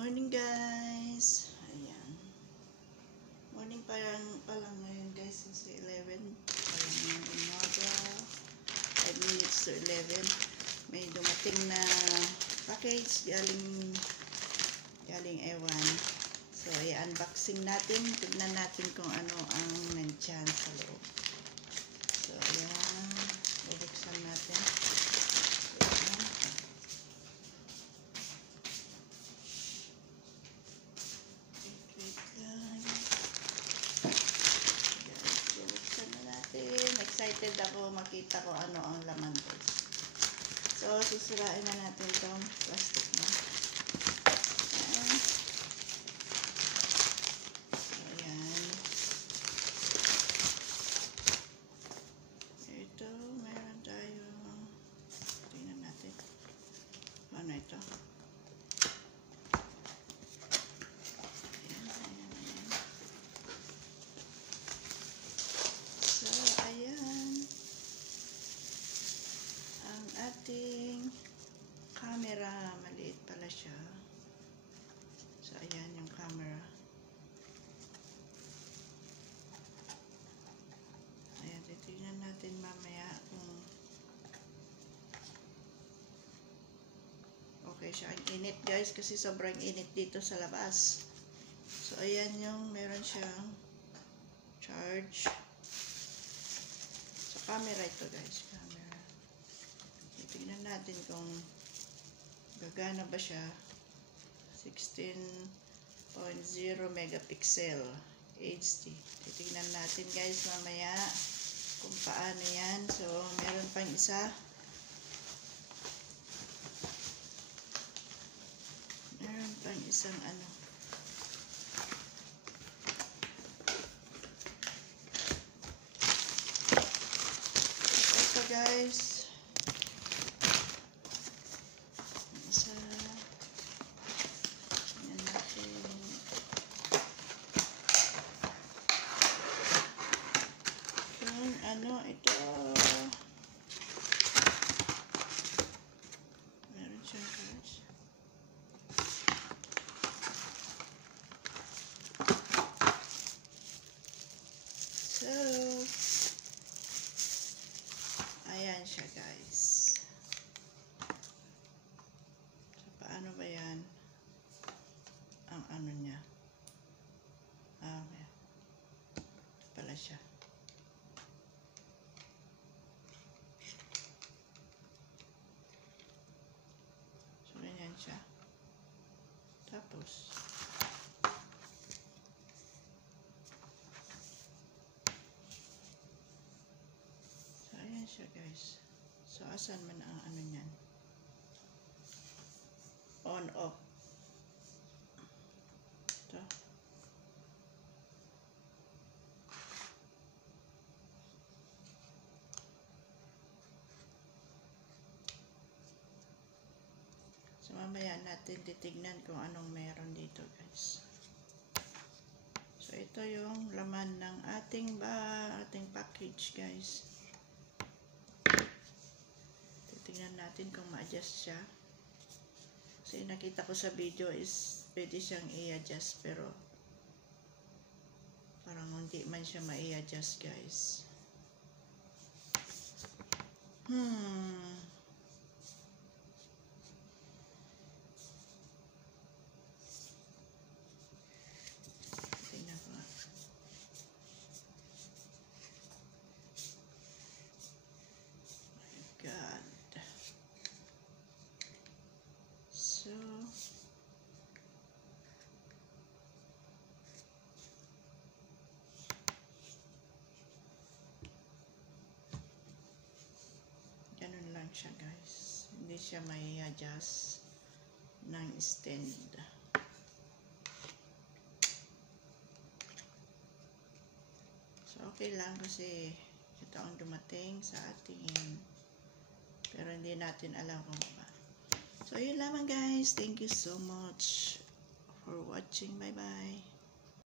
morning guys. Ayan. Morning pa lang ngayon guys. Kasi 11. Parang ng umaga. 5 minutes to 11. May dumating na package galing ewan. So i-unboxing natin. Tignan natin kung ano ang nandyan sa loob. So ayan. Bubuksan natin. Excited ako makita ko ano ang laman ko. So, sisirain na natin itong plastic na. Ayan. So, ayan. Ito, meron tayo. Tingnan natin. Ano ito? Ating camera, maliit pala siya. So ayan yung camera. Ayan, titignan natin mamaya kung okay siya. Ang init guys kasi sobrang init dito sa labas. So ayan yung meron siyang charge. So camera ito guys, camera. Tignan natin kung gagana ba siya. 16.0 megapixel HD. Titignan natin guys mamaya kung paano yan. So meron pang isa. Meron pang isang ano. Ito guys. Ano ito? Meron siyang cards. So, ayan siya guys. So, paano ba yan? Ang ano niya? Ito pala siya. Siya. Tapos so ayan siya guys. So asan man ang ano niyan? On off. Ito. So mamaya natin titignan kung anong meron dito guys. So ito yung laman ng ating package guys. Titignan natin kung ma-adjust siya. Kasi nakita ko sa video is pwede siyang i-adjust pero parang hindi man siya ma-i-adjust guys. God. So ganun lang siya guys. Hindi siya may adjust ng stand. So okay lang kasi ito ang dumating sa ating. Pero hindi natin alam kung ba. So, yun lamang guys. Thank you so much for watching. Bye-bye.